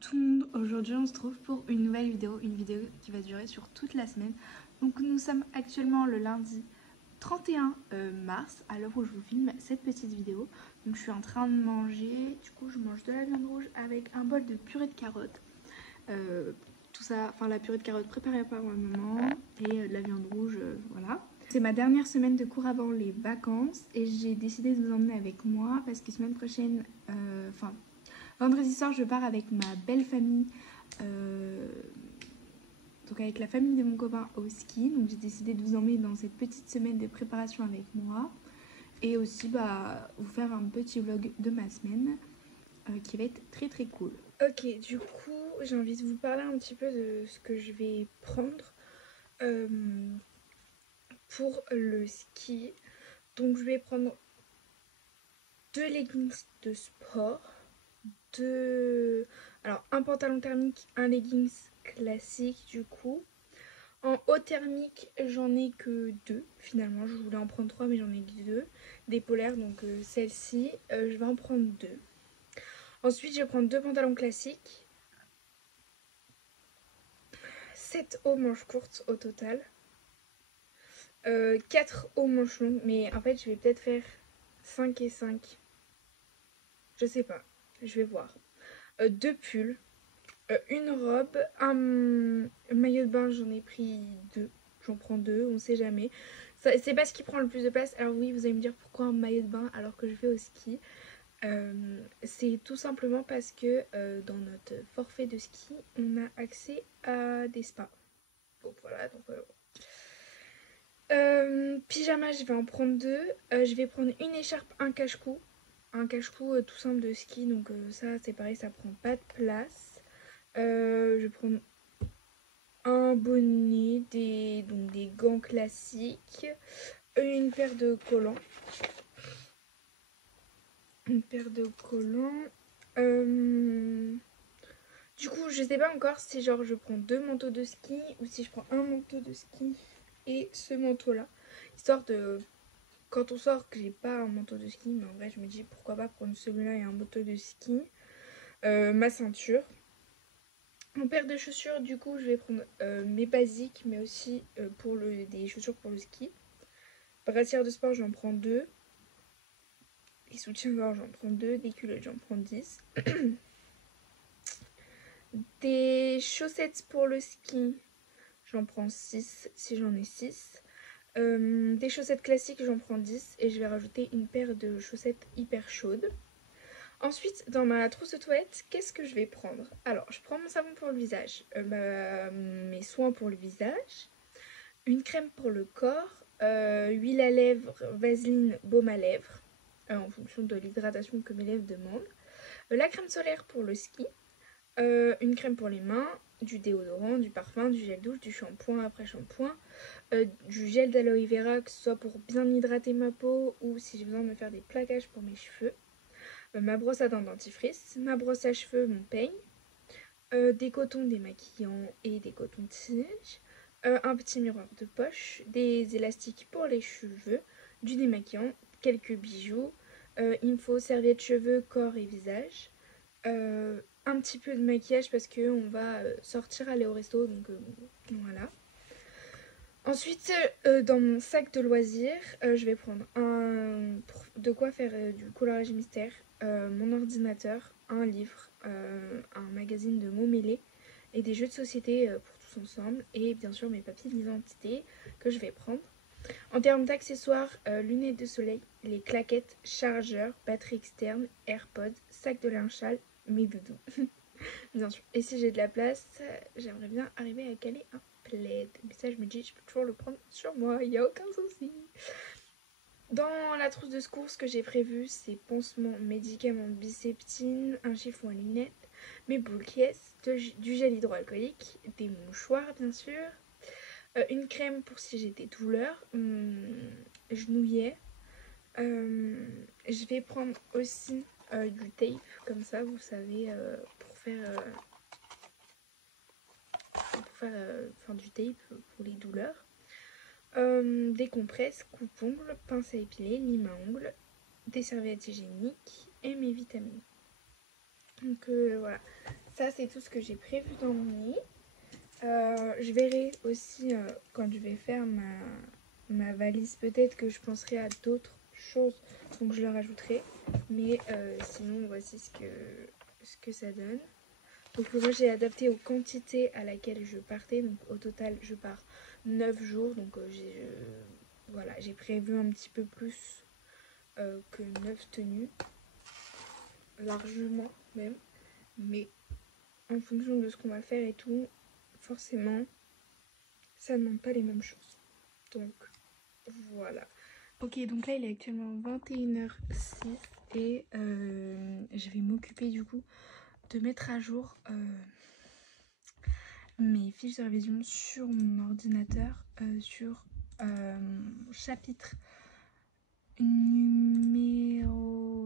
tout le monde, aujourd'hui on se trouve pour une nouvelle vidéo, une vidéo qui va durer sur toute la semaine. Donc nous sommes actuellement le lundi 31 mars, à l'heure où je vous filme cette petite vidéo. Donc je suis en train de manger, du coup je mange de la viande rouge avec un bol de purée de carottes. Tout ça, enfin la purée de carottes préparée par ma maman et de la viande rouge, voilà. C'est ma dernière semaine de cours avant les vacances et j'ai décidé de vous emmener avec moi parce que semaine prochaine, vendredi soir, je pars avec ma belle famille, donc avec la famille de mon copain au ski. Donc j'ai décidé de vous emmener dans cette petite semaine de préparation avec moi. Et aussi vous faire un petit vlog de ma semaine qui va être très très cool. Ok, du coup, j'ai envie de vous parler un petit peu de ce que je vais prendre pour le ski. Donc je vais prendre 2 leggings de sport. Alors un pantalon thermique, un leggings classique du coup. En haut thermique, j'en ai que 2 finalement. Je voulais en prendre 3 mais j'en ai que 2. Des polaires, donc celle-ci, je vais en prendre 2. Ensuite, je vais prendre 2 pantalons classiques. 7 hauts manches courtes au total. 4 hauts manches longues, mais en fait je vais peut-être faire 5 et 5. Je sais pas, je vais voir. 2 pulls. Une robe, un maillot de bain, j'en ai pris 2. J'en prends 2, on sait jamais. C'est pas ce qui prend le plus de place. Alors oui, vous allez me dire pourquoi un maillot de bain alors que je vais au ski. C'est tout simplement parce que dans notre forfait de ski, on a accès à des spas. Donc voilà, pyjama, je vais en prendre 2. Je vais prendre une écharpe, un cache-cou. Un cache-cou tout simple de ski, donc ça c'est pareil, ça prend pas de place. Je vais prendre un bonnet, donc des gants classiques, une paire de collants. Du coup, je sais pas encore si genre je prends 2 manteaux de ski ou si je prends un manteau de ski et ce manteau-là. Histoire de, quand on sort, que j'ai pas un manteau de ski, mais en vrai, je me dis pourquoi pas prendre celui-là et un manteau de ski. Ma ceinture. En paire de chaussures, du coup, je vais prendre mes basiques, mais aussi des chaussures pour le ski. Brassière de sport, j'en prends 2. Les soutiens-gorge, j'en prends 2. Des culottes, j'en prends 10. Des chaussettes pour le ski, j'en prends 6 si j'en ai 6. Des chaussettes classiques, j'en prends 10. Et je vais rajouter une paire de chaussettes hyper chaudes. Ensuite, dans ma trousse de toilette, qu'est-ce que je vais prendre? Alors, je prends mon savon pour le visage, mes soins pour le visage, une crème pour le corps, huile à lèvres, vaseline, baume à lèvres, en fonction de l'hydratation que mes lèvres demandent, la crème solaire pour le ski, une crème pour les mains, du déodorant, du parfum, du gel douche, du shampoing après shampoing, du gel d'aloe vera, que ce soit pour bien hydrater ma peau ou si j'ai besoin de me faire des plaquages pour mes cheveux. Ma brosse à dents dentifrice, ma brosse à cheveux, mon peigne, des cotons démaquillants et des cotons-tiges, un petit miroir de poche, des élastiques pour les cheveux, du démaquillant, quelques bijoux, il me faut serviette cheveux, corps et visage, un petit peu de maquillage parce qu'on va sortir aller au resto, donc voilà. Ensuite, dans mon sac de loisirs, je vais prendre de quoi faire du coloriage mystère, mon ordinateur, un livre, un magazine de mots mêlés et des jeux de société pour tous ensemble et bien sûr mes papiers d'identité que je vais prendre. En termes d'accessoires, lunettes de soleil, les claquettes, chargeurs, batterie externe, AirPods, sac de linge sale, mes doudous. Bien sûr. Et si j'ai de la place, j'aimerais bien arriver à caler un plaid. Mais ça, je me dis, je peux toujours le prendre sur moi, il n'y a aucun souci. Dans la trousse de secours, ce que j'ai prévu, c'est pansements, médicaments, biceptine, un chiffon à lunettes, mes boules caisses, du gel hydroalcoolique, des mouchoirs bien sûr, une crème pour si j'ai des douleurs, genouillets. Je vais prendre aussi du tape, comme ça, vous savez, pour faire du tape pour les douleurs. Des compresses, coupe-ongles, pince à épiler, lime à ongles, des serviettes hygiéniques et mes vitamines. Donc voilà, ça c'est tout ce que j'ai prévu d'emmener. Je verrai aussi quand je vais faire ma valise, peut-être que je penserai à d'autres choses, donc je le rajouterai. Mais sinon voici ce que ça donne. Donc moi j'ai adapté aux quantités à laquelle je partais. Donc au total je pars 9 jours. Donc voilà, j'ai prévu un petit peu plus que 9 tenues. Largement même. Mais en fonction de ce qu'on va faire et tout, forcément ça ne demande pas les mêmes choses. Donc voilà. Ok, donc là il est actuellement 21h06 et je vais m'occuper du coup de mettre à jour mes fiches de révision sur mon ordinateur, sur chapitre numéro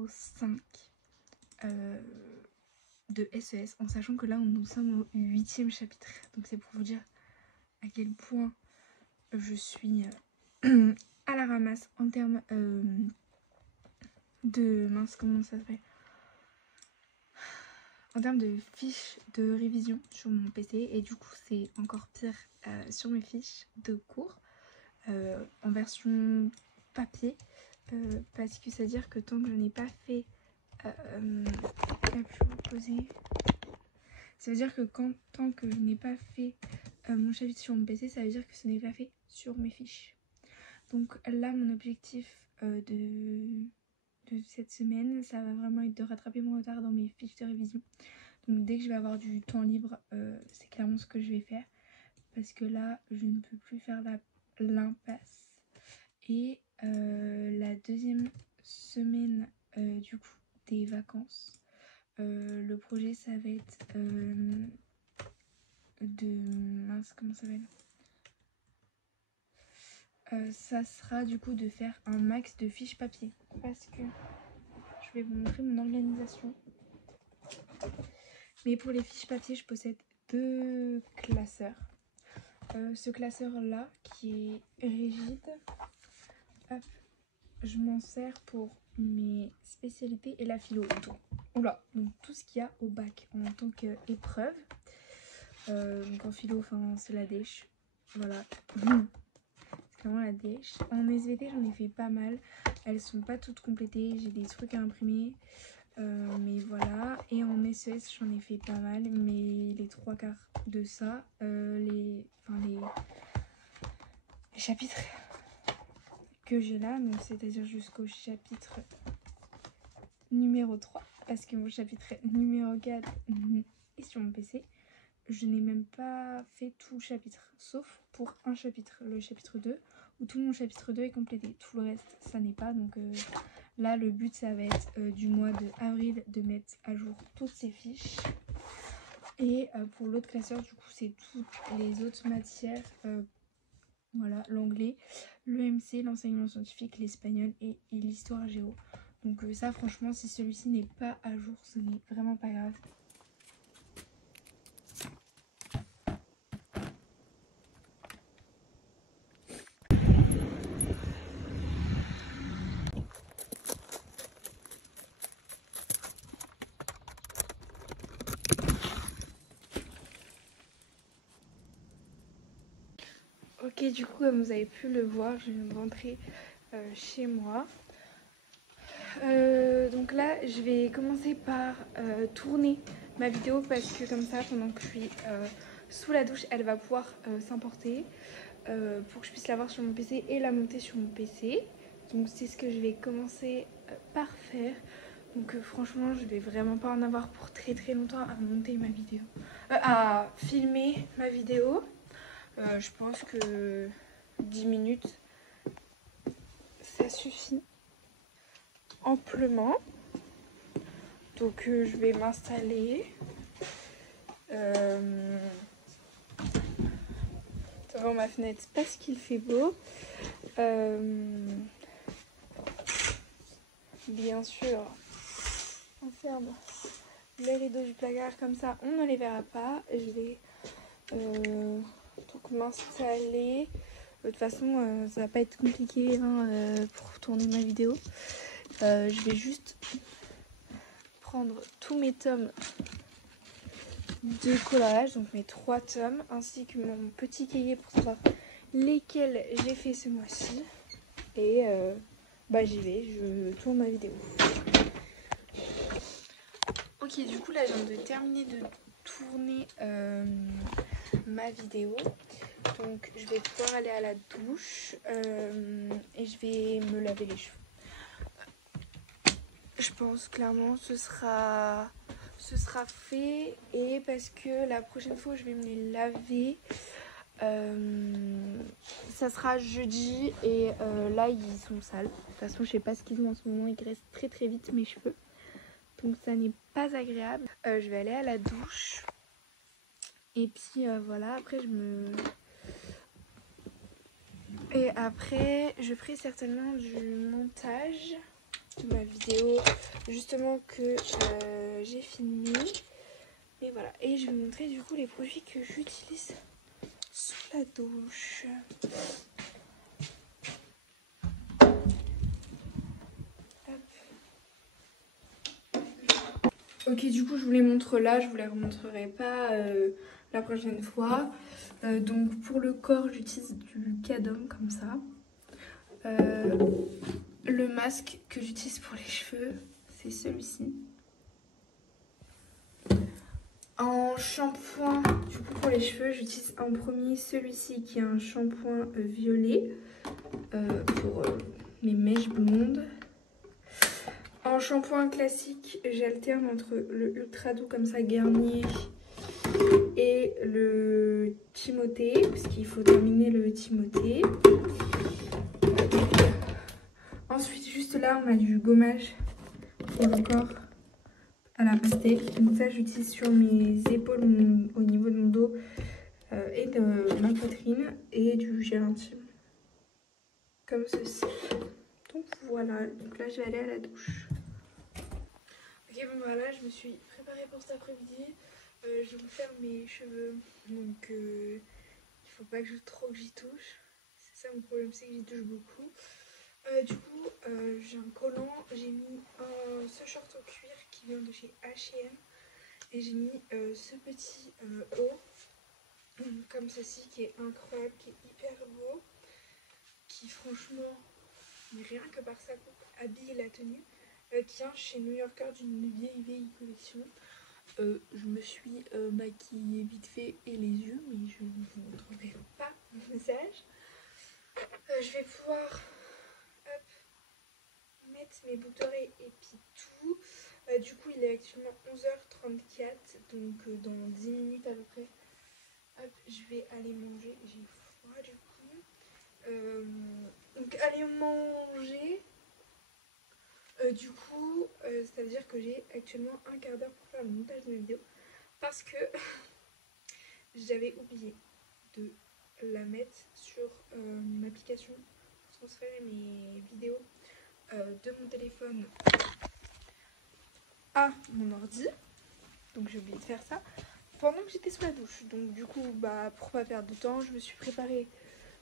5 de SES, en sachant que là nous sommes au 8e chapitre. Donc c'est pour vous dire à quel point je suis à la ramasse en termes de... mince, comment ça s'appelle, en termes de fiches de révision sur mon PC. Et du coup c'est encore pire sur mes fiches de cours en version papier, parce que c'est à dire que tant que je n'ai pas fait ça veut dire que tant que je n'ai pas fait mon chapitre sur mon PC, ça veut dire que ce n'est pas fait sur mes fiches. Donc là mon objectif de cette semaine, ça va vraiment être de rattraper mon retard dans mes fiches de révision. Donc dès que je vais avoir du temps libre, c'est clairement ce que je vais faire, parce que là je ne peux plus faire l'impasse. Et la deuxième semaine du coup des vacances, le projet ça va être comment ça s'appelle, ça sera du coup de faire un max de fiches papier, parce que je vais vous montrer mon organisation. Mais pour les fiches papier, je possède 2 classeurs. Ce classeur là qui est rigide, hop, je m'en sers pour mes spécialités et la philo. Donc tout ce qu'il y a au bac en tant qu'épreuve. Donc en philo, enfin c'est la dèche. Voilà. C'est clairement la dèche. En SVT j'en ai fait pas mal. Elles sont pas toutes complétées. J'ai des trucs à imprimer. Mais voilà. Et en SES j'en ai fait pas mal. Mais les 3/4 de ça, les chapitres que j'ai là, donc c'est-à-dire jusqu'au chapitre numéro 3, parce que mon chapitre numéro 4 est sur mon PC. Je n'ai même pas fait tout le chapitre, sauf pour un chapitre, le chapitre 2, où tout mon chapitre 2 est complété. Tout le reste, ça n'est pas. Donc là, le but, ça va être du mois de avril de mettre à jour toutes ces fiches. Et pour l'autre classeur, du coup, c'est toutes les autres matières. Voilà, l'anglais, l'EMC, l'enseignement scientifique, l'espagnol et l'histoire géo. Donc ça, franchement, si celui-ci n'est pas à jour, ce n'est vraiment pas grave. Ok, du coup, comme vous avez pu le voir, je viens de rentrer chez moi. Donc là, je vais commencer par tourner ma vidéo, parce que comme ça, pendant que je suis sous la douche, elle va pouvoir s'importer pour que je puisse la voir sur mon PC et la monter sur mon PC. Donc c'est ce que je vais commencer par faire. Donc franchement, je vais vraiment pas en avoir pour très longtemps à monter ma vidéo, à filmer ma vidéo. Je pense que 10 minutes, ça suffit amplement. Donc je vais m'installer devant ma fenêtre parce qu'il fait beau. Bien sûr, on ferme les rideaux du placard, comme ça on ne les verra pas. Je vais donc m'installer. De toute façon, ça va pas être compliqué pour tourner ma vidéo. Je vais juste prendre tous mes tomes de coloriage, donc mes 3 tomes, ainsi que mon petit cahier pour savoir lesquels j'ai fait ce mois-ci. Et j'y vais, je tourne ma vidéo. Ok, du coup là je viens de terminer de tourner ma vidéo. Donc je vais pouvoir aller à la douche et je vais me laver les cheveux. Je pense clairement ce sera fait, et parce que la prochaine fois où je vais me les laver, ça sera jeudi et là ils sont sales. De toute façon je sais pas ce qu'ils ont en ce moment, ils graissent très très vite mes cheveux. Donc ça n'est pas agréable. Je vais aller à la douche. Et puis voilà, après je ferai certainement du montage de ma vidéo justement que j'ai filmé. Et voilà, et je vais vous montrer du coup les produits que j'utilise sous la douche. Ok, du coup je vous les montre là, je vous les remontrerai pas la prochaine fois. Donc pour le corps j'utilise du Cadom comme ça. Le masque que j'utilise pour les cheveux, c'est celui-ci. En shampoing, du coup pour les cheveux, j'utilise en premier celui-ci qui est un shampoing violet pour mes mèches blondes. En shampoing classique, j'alterne entre le ultra doux comme ça Garnier et le Timothée, parce qu'il faut terminer le Timothée. Ensuite, juste là, on a du gommage pour le corps à la pastèque. Donc ça, j'utilise sur mes épaules, au niveau de mon dos et de ma poitrine, et du gel intime, comme ceci. Donc voilà, donc là, je vais aller à la douche. Ok, bon voilà, je me suis préparée pour cet après-midi. Je vais vous faire mes cheveux, donc il faut pas que j'y touche. C'est ça mon problème, c'est que j'y touche beaucoup. Du coup, j'ai un collant, j'ai mis ce short au cuir qui vient de chez H&M et j'ai mis ce petit haut comme ceci qui est incroyable, qui est hyper beau, qui franchement, rien que par sa coupe, habille la tenue, qui vient chez New Yorker d'une vieille collection. Je me suis maquillée vite fait et les yeux, mais je ne vous montrerai pas mon visage. Je vais pouvoir mettre mes boucles d'oreilles et puis tout. Du coup, il est actuellement 11h34, donc dans 10 minutes à peu près. Hop, je vais aller manger. J'ai froid du coup. Donc, aller manger. Du coup, ça veut dire que j'ai actuellement un quart d'heure pour faire le montage de ma vidéo. Parce que j'avais oublié de la mettre sur mon application pour transférer mes vidéos de mon téléphone à mon ordi. Donc j'ai oublié de faire ça pendant que j'étais sous la douche. Donc du coup, pour pas perdre de temps, je me suis préparée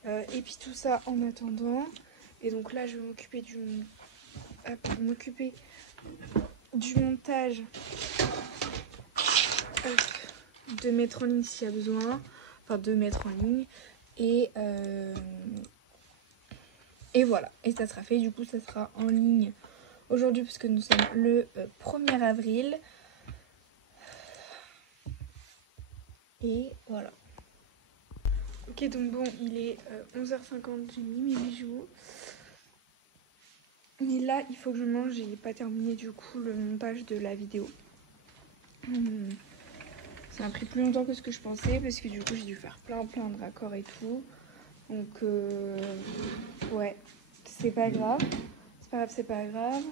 et puis tout ça en attendant. Et donc là, je vais m'occuper du montage, de mettre en ligne s'il y a besoin, enfin de mettre en ligne, et voilà, et ça sera fait. Du coup ça sera en ligne aujourd'hui puisque nous sommes le 1er avril, et voilà. Ok, donc bon, il est 11h50, j'ai mis mes bijoux. Mais là, il faut que je mange, j'ai pas terminé du coup le montage de la vidéo. Ça a pris plus longtemps que ce que je pensais parce que du coup j'ai dû faire plein de raccords et tout. Donc ouais, c'est pas grave. C'est pas grave.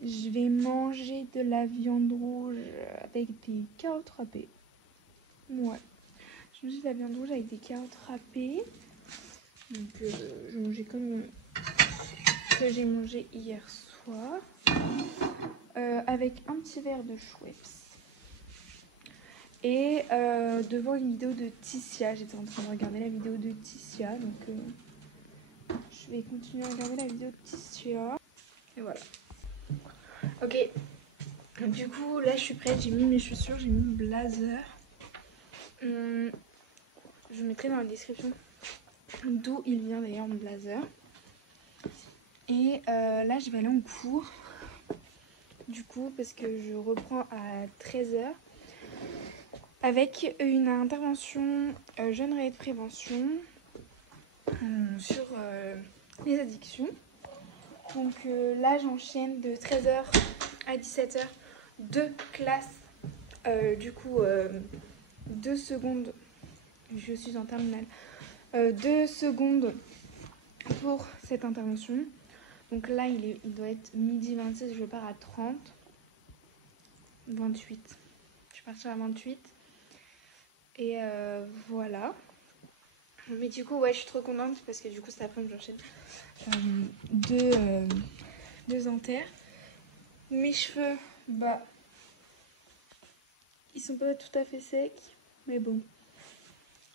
Je vais manger de la viande rouge avec des carottes râpées. Ouais. Je mange de la viande rouge avec des carottes râpées. Donc je mangeais comme que j'ai mangé hier soir. Avec un petit verre de Schweppes. Et devant une vidéo de Ticia, j'étais en train de regarder la vidéo de Ticia, donc je vais continuer à regarder la vidéo de Ticia. Et voilà. Ok, Du coup, là je suis prête, j'ai mis mes chaussures, j'ai mis mon blazer. Je mettrai dans la description d'où il vient d'ailleurs mon blazer. Et là je vais aller en cours. Du coup, parce que je reprends à 13h avec une intervention jeune de prévention sur les addictions. Donc là j'enchaîne de 13h à 17h, 2 classes, du coup 2 secondes, je suis en terminale, 2 secondes pour cette intervention. Donc là il doit être midi 26, je pars à 30, 28, je vais partir à 28 et voilà. Mais du coup ouais je suis trop contente parce que du coup cet après-midi j'enchaîne deux haltères. Mes cheveux, bah, ils sont pas tout à fait secs, mais bon,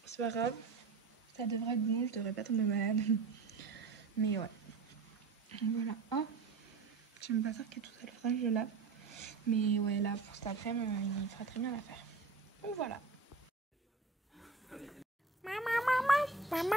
c'est pas grave. Ça devrait être bon, je devrais pas tomber malade. Mais ouais. Voilà. Oh, j'aime pas ça qu'il y a tout à l'heure, je lave. Mais ouais, là, pour cet après-midi, il fera très bien l'affaire. Donc voilà. Maman, maman, maman.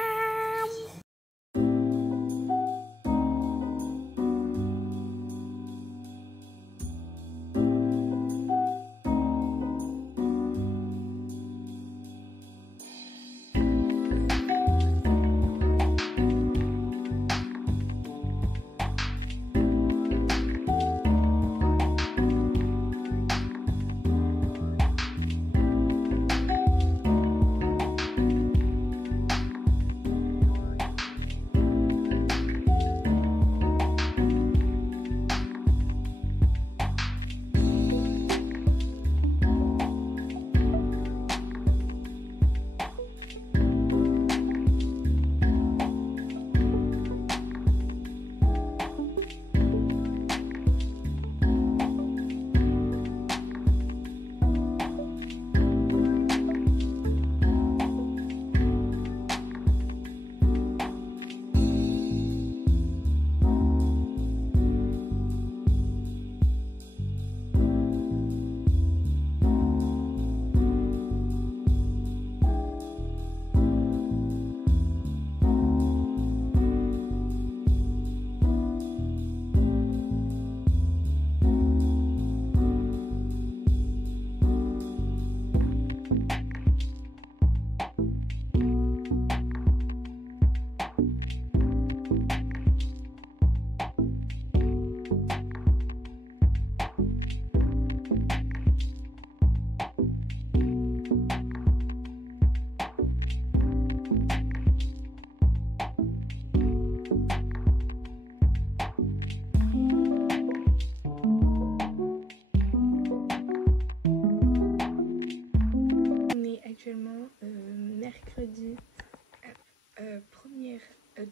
Actuellement mercredi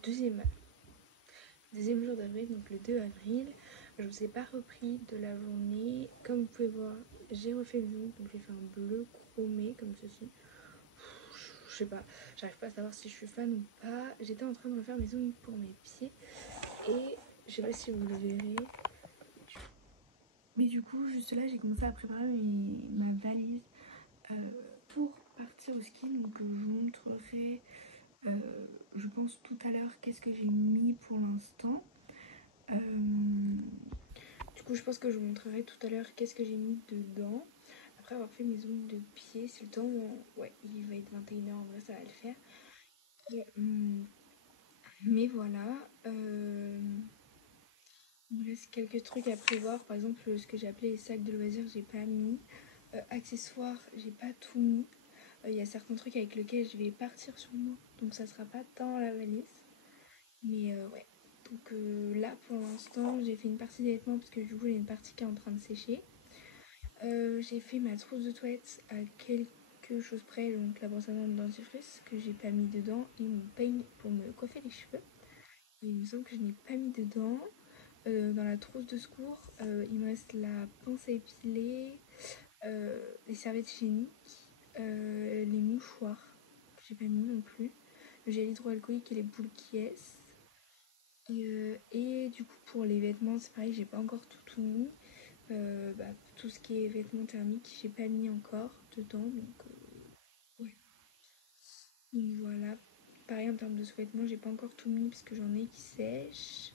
deuxième jour d'avril, donc le 2 avril. Je ne vous ai pas repris de la journée. Comme vous pouvez voir, j'ai refait mes ongles, donc j'ai fait un bleu chromé comme ceci. Je sais pas, j'arrive pas à savoir si je suis fan ou pas. J'étais en train de refaire mes ongles pour mes pieds et je sais pas si vous le verrez. Mais du coup, juste là, j'ai commencé à préparer ma valise pour partir au ski. Donc je vous montrerai, je pense tout à l'heure, qu'est-ce que j'ai mis pour l'instant. Du coup, je pense que je vous montrerai tout à l'heure qu'est-ce que j'ai mis dedans. Après avoir fait mes ongles de pied, si le temps, ouais, il va être 21h, en vrai, ça va le faire. Et, mais voilà. Il me reste quelques trucs à prévoir. Par exemple, ce que j'ai appelé les sacs de loisirs, j'ai pas mis. Accessoires, j'ai pas tout mis. Il y a certains trucs avec lesquels je vais partir sur moi, donc ça sera pas dans la valise. Mais ouais. Donc là, pour l'instant, j'ai fait une partie des vêtements parce que du coup, j'ai une partie qui est en train de sécher. J'ai fait ma trousse de toilette à quelque chose près, donc la brosse à dents de dentifrice que j'ai pas mis dedans et mon peigne pour me coiffer les cheveux. Et il me semble que je n'ai pas mis dedans. Dans la trousse de secours, il me reste la pince à épiler, les serviettes hygiéniques, les mouchoirs que j'ai pas mis non plus, le gel hydroalcoolique et les boules qui et du coup pour les vêtements c'est pareil, j'ai pas encore tout mis. Tout ce qui est vêtements thermiques, j'ai pas mis encore dedans, donc ouais. Donc voilà. Pareil en termes de sous-vêtements, j'ai pas encore tout mis parce que j'en ai qui sèchent.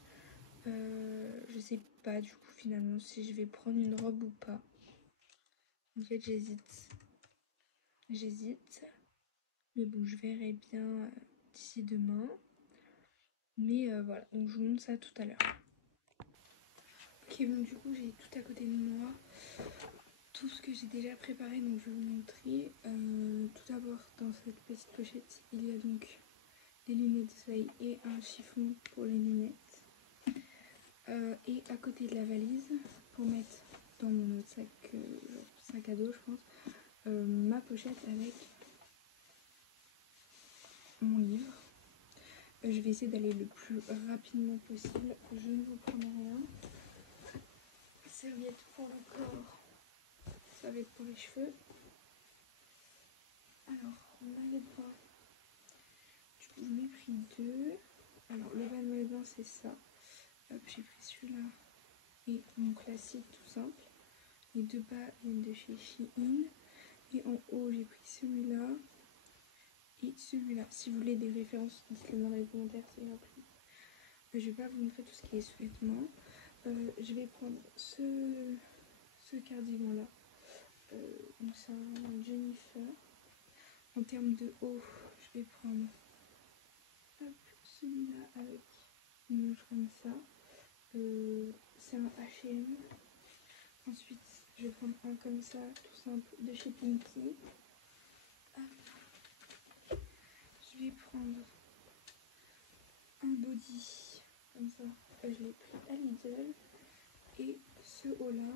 Je sais pas du coup finalement si je vais prendre une robe ou pas. En fait j'hésite. Mais bon, je verrai bien d'ici demain. Mais voilà, donc je vous montre ça tout à l'heure. Ok, bon du coup j'ai tout à côté de moi. Tout ce que j'ai déjà préparé, donc je vais vous montrer. Tout d'abord dans cette petite pochette, il y a donc des lunettes de soleil et un chiffon pour les lunettes. Et à côté de la valise, pour mettre dans mon autre sac à dos je pense, ma pochette avec mon livre. Je vais essayer d'aller le plus rapidement possible. Je ne vous promets rien. Serviette pour le corps, ça va être pour les cheveux. Alors, maillot de bain. Du coup, j'en ai pris 2. Alors, le bas de maillot de bain, c'est ça. Hop, j'ai pris celui-là et mon classique tout simple. Les 2 bas viennent de chez Shein. Et en haut, j'ai pris celui-là et celui-là. Si vous voulez des références, dites-le dans les commentaires, c'est gratuit. Je vais pas vous montrer tout ce qui est sous-vêtements. Je vais prendre ce cardigan-là. Donc c'est un Jennifer. En termes de haut, je vais prendre celui-là avec une manche comme ça. C'est un H&M. Ensuite, je vais prendre un comme ça, tout simple, de chez Pinky. Je vais prendre un body comme ça. Je l'ai pris à Lidl. Et ce haut-là,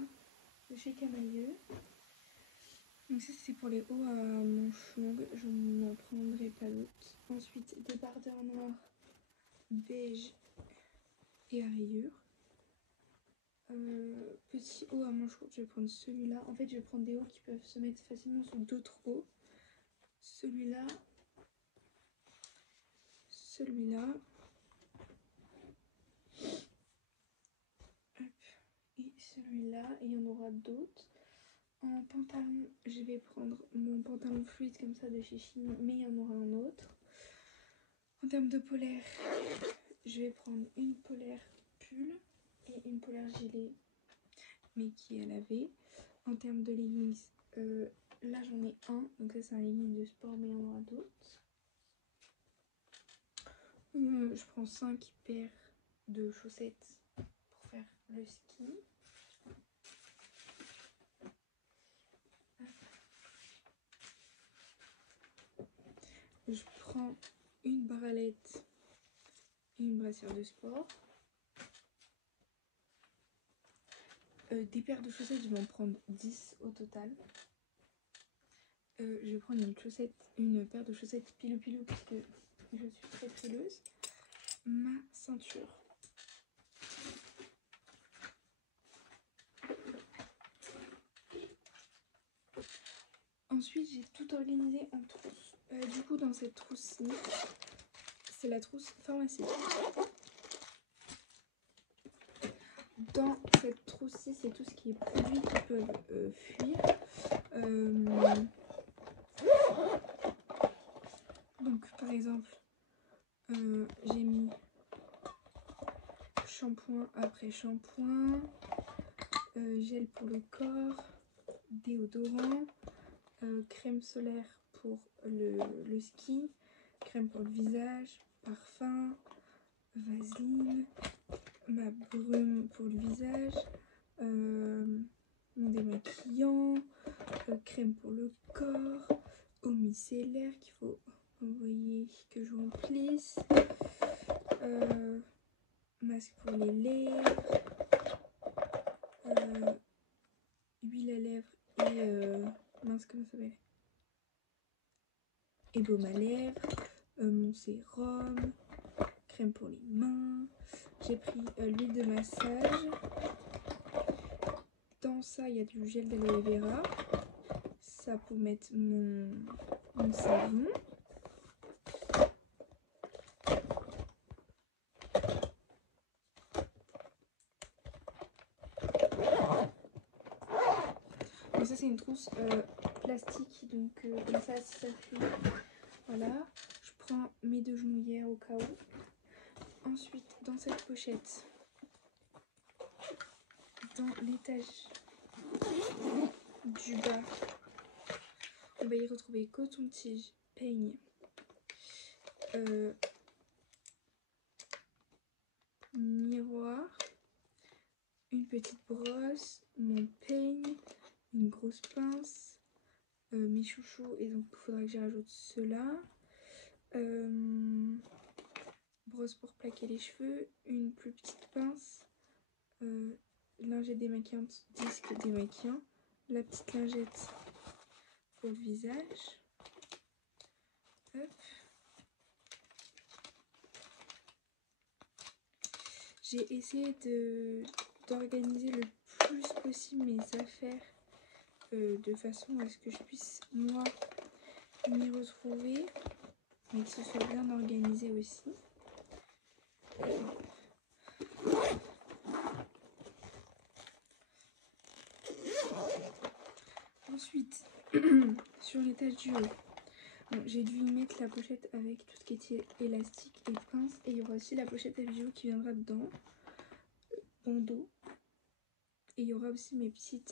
de chez Camailleux. Donc ça c'est pour les hauts à manches longues, je n'en prendrai pas d'autres. Ensuite des bardeurs noirs, beige et à rayures. Petit haut à manches courtes, je vais prendre celui-là. En fait je vais prendre des hauts qui peuvent se mettre facilement sur d'autres hauts. Celui-là. Celui-là. Et celui-là. Et il y en aura d'autres. En pantalon, je vais prendre mon pantalon fluide comme ça de chez Shein, mais il y en aura un autre. En termes de polaire, je vais prendre une polaire pull et une polaire gilet, mais qui est à laver. En termes de leggings, là j'en ai un, donc ça c'est un legging de sport, mais il y en aura d'autres. Je prends 5 paires de chaussettes pour faire le ski. Je prends une bralette et une brassière de sport. Des paires de chaussettes, je vais en prendre 10 au total. Je vais prendre une paire de chaussettes pilou parce que je suis très frileuse. Ma ceinture. Ensuite, j'ai tout organisé en trousse. Du coup, dans cette trousse-ci, c'est la trousse pharmaceutique. Dans cette trousse-ci, c'est tout ce qui est produits qui peuvent fuir. Donc, par exemple, j'ai mis shampoing après shampoing, gel pour le corps, déodorant, crème solaire pour le ski, crème pour le visage, parfum, vaseline, ma brume pour le visage, mon démaquillant, crème pour le corps, eau micellaire qu'il faut envoyer que je remplisse, masque pour les lèvres, huile à lèvres et mince comment ça s'appelle, et baume à lèvres, mon sérum, crème pour les mains. J'ai pris l'huile de massage. Dans ça, il y a du gel d'aloe vera. Ça pour mettre mon savon. c'est une trousse plastique, donc comme ça si ça fait. Voilà, je prends mes 2 genouillères au cas où. Ensuite, dans cette pochette, dans l'étage du bas, on va y retrouver coton-tige, peigne, miroir, une petite brosse, mon peigne, une grosse pince, mes chouchous, et donc il faudra que j'y rajoute cela. Brosse pour plaquer les cheveux, une plus petite pince, lingette démaquillante, disque démaquillant, la petite lingette pour le visage. Hop. J'ai essayé d'organiser le plus possible mes affaires de façon à ce que je puisse moi m'y retrouver, mais que ce soit bien organisé aussi. Ensuite, sur l'étage du haut, bon, j'ai dû y mettre la pochette avec tout ce qui était élastique et pince, et il y aura aussi la pochette à bijoux qui viendra dedans, bandeau, et il y aura aussi mes petits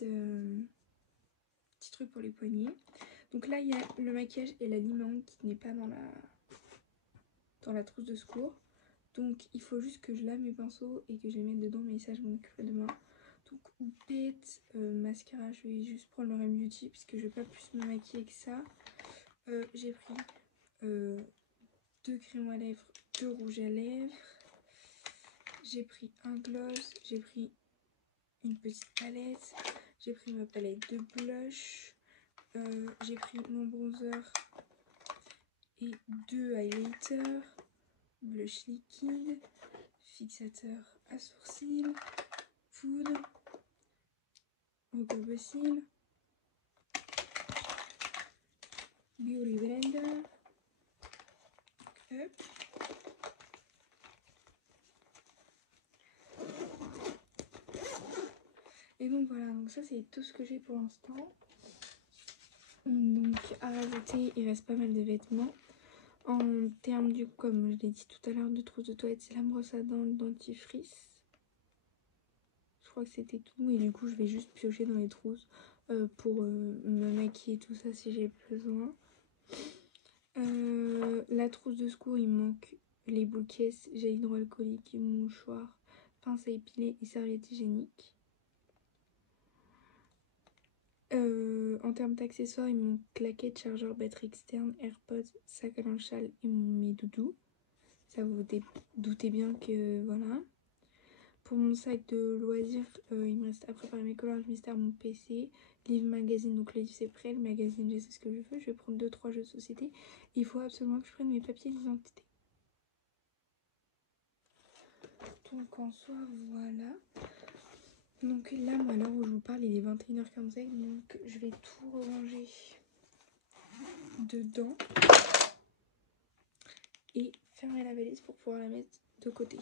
trucs pour les poignets. Donc là il y a le maquillage et la limangue qui n'est pas dans la trousse de secours, donc il faut juste que je lave mes pinceaux et que je les mette dedans, mais ça je m'en occuperai demain. Donc houppette, mascara, je vais juste prendre le Rem Beauty puisque je vais pas plus me maquiller que ça. J'ai pris 2 crayons à lèvres, 2 rouges à lèvres, j'ai pris un gloss, j'ai pris une petite palette, j'ai pris ma palette de blush, j'ai pris mon bronzer et 2 highlighters, blush liquide, fixateur à sourcils, poudre, recouvre cils, Beauty Blender. Hop. Et donc voilà, donc ça c'est tout ce que j'ai pour l'instant. Donc à rajouter, il reste pas mal de vêtements. En termes du, comme je l'ai dit tout à l'heure, de trousse de toilette, c'est la brosse à dents, le dentifrice. Je crois que c'était tout, et du coup je vais juste piocher dans les trousses pour me maquiller, tout ça si j'ai besoin. La trousse de secours, il manque les boules caisses, gel hydroalcoolique, mouchoir, pince à épiler et serviette hygiénique. En termes d'accessoires, il me manque claquettes, chargeur, batterie externe, AirPods, sac à linge sale et mes doudous. Ça vous doutez bien que voilà. Pour mon sac de loisirs, il me reste à préparer mes collages mystères, mon PC, livre magazine, donc le livre c'est prêt, le magazine je sais ce que je veux, je vais prendre 2-3 jeux de société. Il faut absolument que je prenne mes papiers d'identité. Donc en soi voilà. Donc là moi à l'heure où je vous parle il est 21h45, donc je vais tout ranger dedans et fermer la valise pour pouvoir la mettre de côté.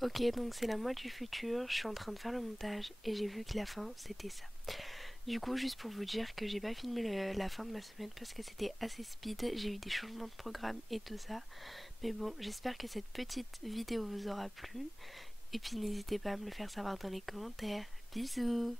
Ok, donc c'est la moi du futur, je suis en train de faire le montage et j'ai vu que la fin c'était ça. Du coup, juste pour vous dire que j'ai pas filmé la fin de ma semaine parce que c'était assez speed, j'ai eu des changements de programme et tout ça. Mais bon, j'espère que cette petite vidéo vous aura plu. Et puis n'hésitez pas à me le faire savoir dans les commentaires. Bisous!